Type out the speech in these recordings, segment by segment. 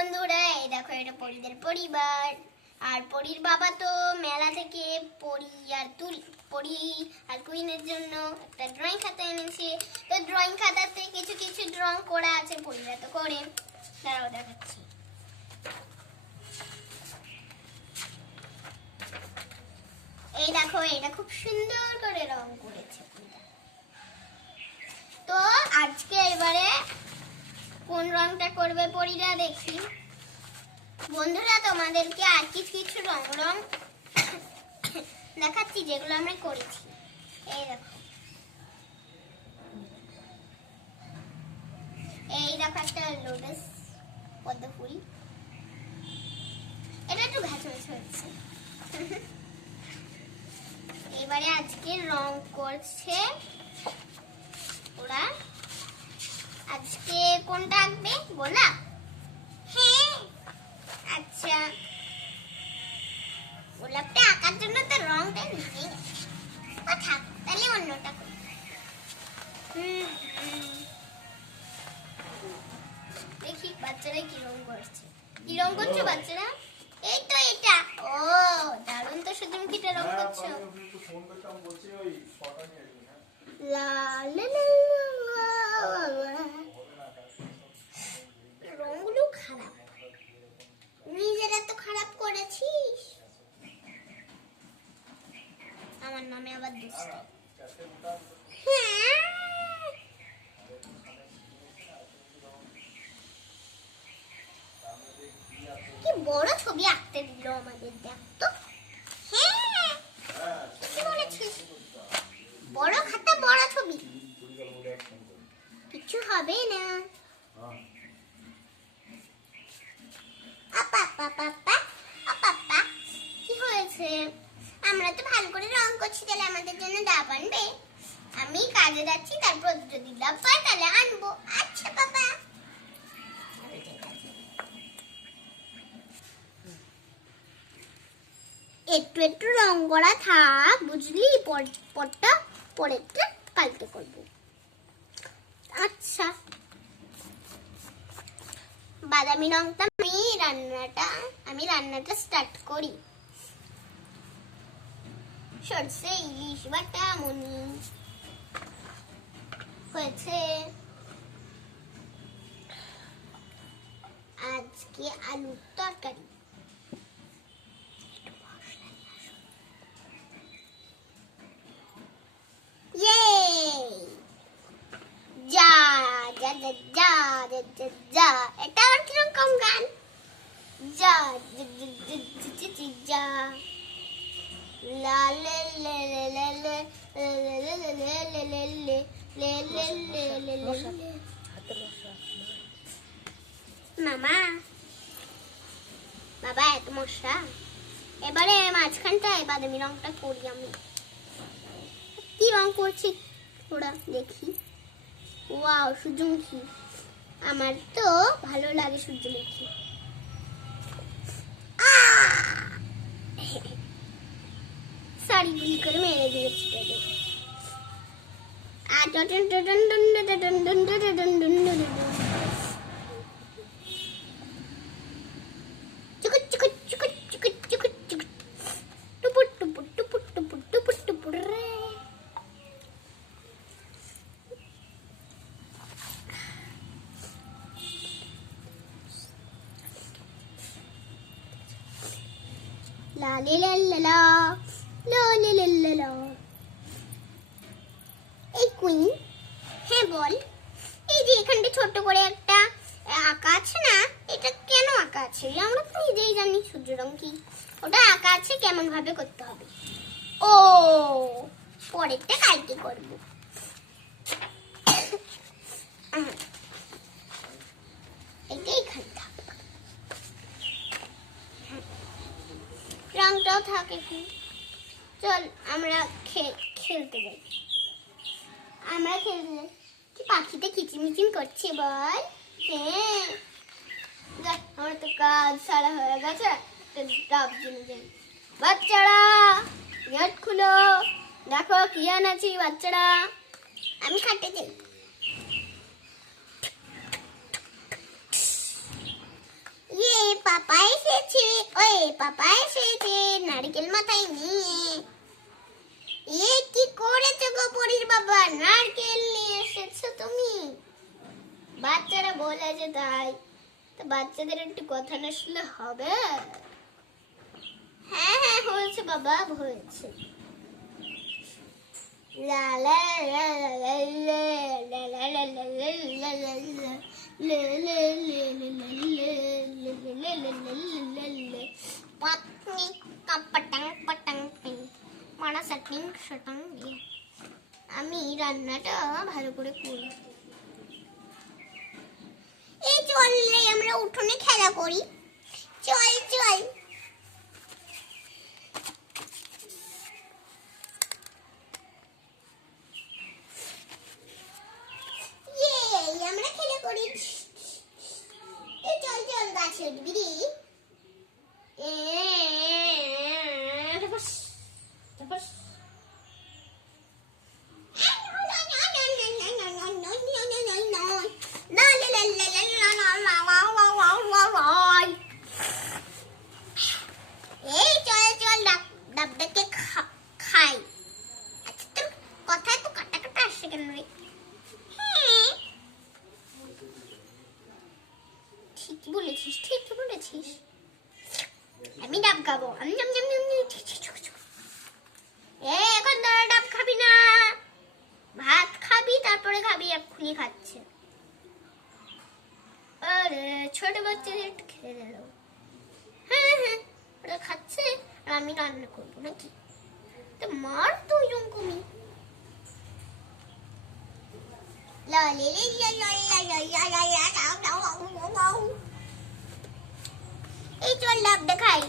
বন্ধুরা, এই দেখো এটা পরীদের পরিবার। আর পরীর বাবা তো মেলা থেকে পরী আর কুইনের জন্য একটা ড্রয়িং খাতা এনেছে। তো ড্রয়িং খাতাতে কিছু কিছু ড্রয়িং করা আছে, পরীরা তো করে। দাঁড়াও দেখাচ্ছি। এই দেখো, এটা খুব সুন্দর করে রং করেছে। তো আজকে এবারে কোন রংটা করবে পরীরা দেখি। বন্ধুরা, তোমাদেরকে আর কিছু কিছু রং দেখাচ্ছি যেগুলো আমরা করেছি। এই দেখো, একটা লোটাস পদ্ম ফুল। এটা একটু ঘাঁচড়ে হচ্ছে। এবারে আজকে রং করছে ওরা। আজকে কোনটা আঁকবে গোলাপ? হ্যাঁ, আচ্ছা, গোলাপটা আঁকার জন্য তো রংটা নিতেই থাক, তাহলে অন্যটা করি। দেখি বাচ্চারা কি রং করছে। কি রং করছো বাচ্চারা? এই তো এটা। ও দারুণ তো, সূর্যমুখীটা রং করছো। রংগুলো খারাপ, নিজেরা তো খারাপ করেছিস। আমার নামে আবার দুষ্ট। কি বড় ছবি আঁকতে দিল আমাদের, দেখ তো। হ্যাঁ, কি বলেছিস? বড় খাতা, বড় ছবি, কিছু হবে না। কি হয়েছে? আমরা তো ভালো করে রং করছি, তাহলে আমাদের জন্য ডাব আনবে? আমি কাজে যাচ্ছি, তারপর যদি ডাব পাই তাহলে আনবো। আচ্ছা বাবা। একটু একটু রং করা থাক, বুঝলি? পরেরটা কালকে করবো। আচ্ছা, বাদামি রংটা আমি রান্নাটা স্টার্ট করি। সরষে ইলিশ বাটা মনি হয়েছে। আজকে আলুর তরকারি। যা যা যা যা যা যা যা, এটা আবার কিরকম গান? যা যা লা লে লে লে লে লে লে লে লে লে লে লে লে লে লে লে। মামা বাবা, এত মশলা। এবারে মাঝখানটায় বাদামি রংটা করি আমি। কি রং করছি ওরা দেখি। ওয়াও, সূর্যমুখী। আমার তো ভালো লাগে সূর্যমুখী। সরি, ভুল করে মেরে দিয়েছি লা লে লা লা লা লে লে লে লা। এই কুইন, হ্যাঁ বল। এই যে এখানটা ছোট করে একটা আঁকা আছে না, এটা কেন আঁকা আছে? আমরা তো নিজেই জানি সূর্য রং কি। ওটা আঁকা আছে, কেমন ভাবে করতে হবে। ও, পরেরটা কালকে করবো। এটাই খাতা, রংটাও থাকে। চল আমরা খেলতে যাই। কি পাখিতে কিচিমিচিন করছে বল? হ্যাঁ, আমার তো কাজ সারা হয়ে গেছে। বাচ্চারা গেট খুলো, দেখো কি আনাছি। বাচ্চারা, আমি খাটে যাই। পাপা এসেছে নারকেল মাথায় নিয়ে। এ কি করেছো গো পরীর বাবা, নারকেল নিয়ে এসেছো তুমি? বাচ্চারা বলেছে তাই, তো বাচ্চাদের একটু কথা না শুনলে হবে? হ্যাঁ হ্যাঁ হয়েছে বাবা, হয়েছে। লা লা লা লা লা লা লা লা লা লা লা লা। আমি রান্নাটা ভালো করে করি। এই চল রে, আমরা উঠোনে খেলা করি, চল চল। আমরা খেলা করি, এই চল চল গাছে উঠবি রে। এই চল চল ডাব ডেকে খাই। আচ্ছা তোর কথায় তো কাটা কাটা আসছে কেন রে? ঠিকই বলেছিস, ঠিকই বলেছিস। আমি ডাব খাবো। এখন তোরা ডাব খাবি না, ভাত খাবি, তারপরে খাবি। এক্ষুনি খাচ্ছে। আরে ছোট বাচ্চাদের একটু খেতে দিল। হ্যাঁ হ্যাঁ ওরা খাচ্ছে আর আমি রান্না করবো নাকি? তো মার দুজন কমি। এই চল ডাব দেখাই।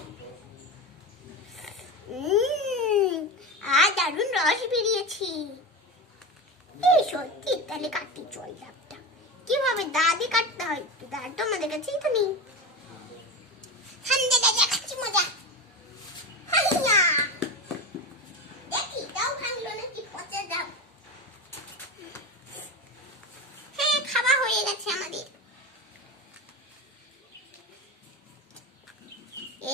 দারুণ রস বেরিয়েছি। এই সত্যি, তাহলে কাটি চল ডাবটা। কিভাবে দাদি কাটতে হয়? দাদ তো আমাদের কাছেই তো নেই। দেখাচ্ছি মজা। দেখি তাও ভাঙলো নাকি, পচে ডাব। হ্যাঁ খাওয়া হয়ে গেছে আমাদের।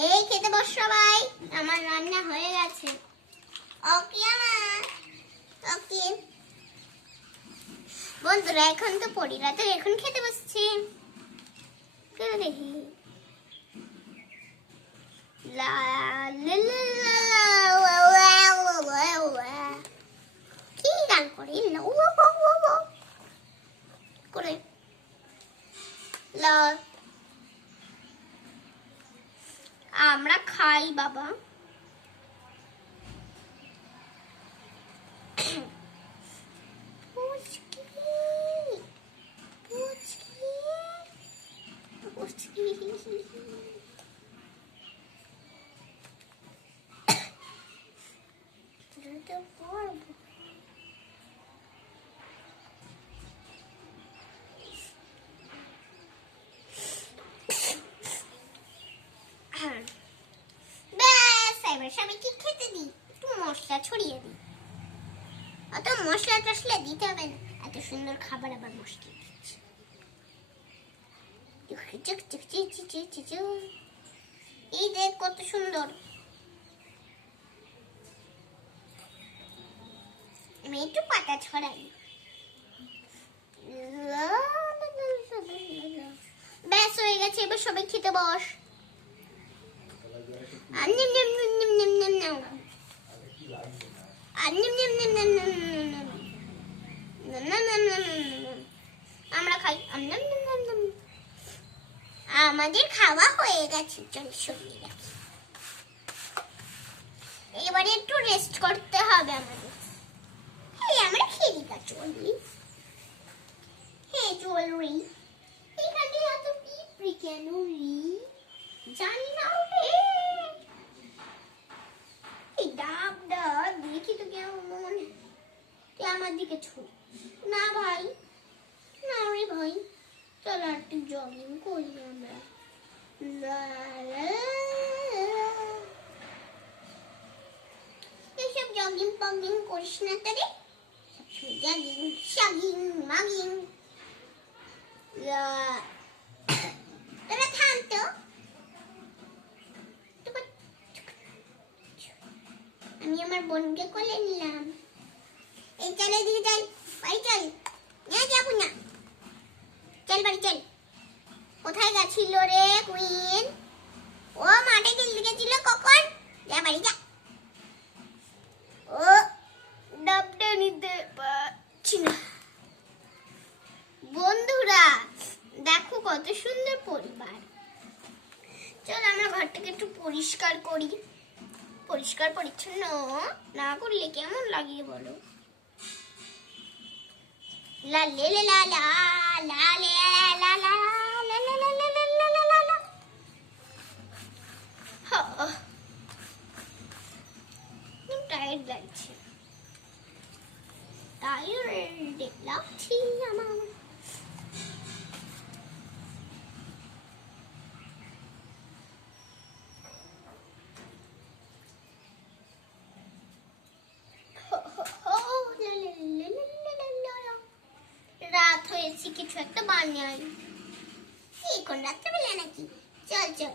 এই খেতে বস সবাই, আমার রান্না হয়ে গেছে। ওকে আমার, ওকে বন্ধুরা, এখন তো পরিরা তো এখন খেতে বসছে। দেখি কি গান করে করে আমরা খাই বাবা। সবাইকে খেতে দিই, একটু মশলা ছড়িয়ে দিই। অত মশলা টশলা দিতে হবে না, এত সুন্দর খাবার আবার মশলা দিচ্ছি। এই দেখ কত সুন্দর। আমি একটু পাতা ছড়াই। ব্যাস হয়ে গেছে, এবার সবাই খেতে বস। আমরা খাই। আমাদের খাওয়া হয়ে গেছে, চল সরিয়ে রাখি। এবারে একটু রেস্ট করতে হবে আমাদের। আমরা খেলি না, চলি। হ্যাঁ চল রি। এখানে এত পিঁপড়ে কেন রি? জানি না রে। এই ডাবটা দেখি তো কেমন, আমার দিকে ছুট না ভাই, না রে ভাই। চল আর একটু জগিং করি আমরা। এইসব জগিং পগিং করিস না তো রে, জগিং শাগিং মাগিং। তোরা থাম তো, বলে নিলাম। এই চলে দিকে চল, বাড়ি চল। না যাবো না, চল বাড়ি চল। কোথায় গেছিল রে কুইন? ও মাঠে খেলতে গেছিল কখন। যা বাড়ি যা। ও ডাবটা নিতে পারছি না। বন্ধুরা দেখো কত সুন্দর পরিবার। চল আমরা ঘরটাকে একটু পরিষ্কার করি। পরিষ্কার পরিচ্ছন্ন না করলে কেমন লাগে বলো? লা লে লে লা লা লা লে লা লা লা লা লা লা লা লা লা লা। টায়ার্ড লাগছে, টায়ার্ড লাগছে আমার। রাত হয়েছে, কিছু একটা বানাই। এখন রাত্রেবেলা নাকি? চল চল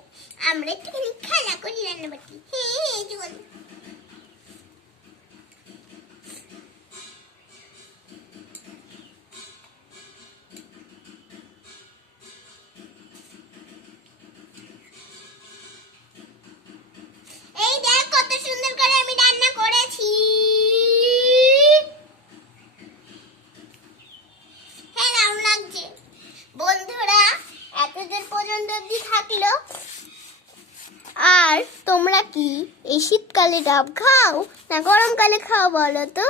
আমরা একটুখানি খেলা করি রান্নাবাটি। হ্যাঁ চল। এই দেখ কত সুন্দর করে আমি রান্না করেছি। হ্যাঁ দারুণ লাগছে। বন্ধুরা এতদূর পর্যন্ত অবধি থাকলো। আর তোমরা কি এই শীতকালে ডাব খাও না গরমকালে খাও বলো তো?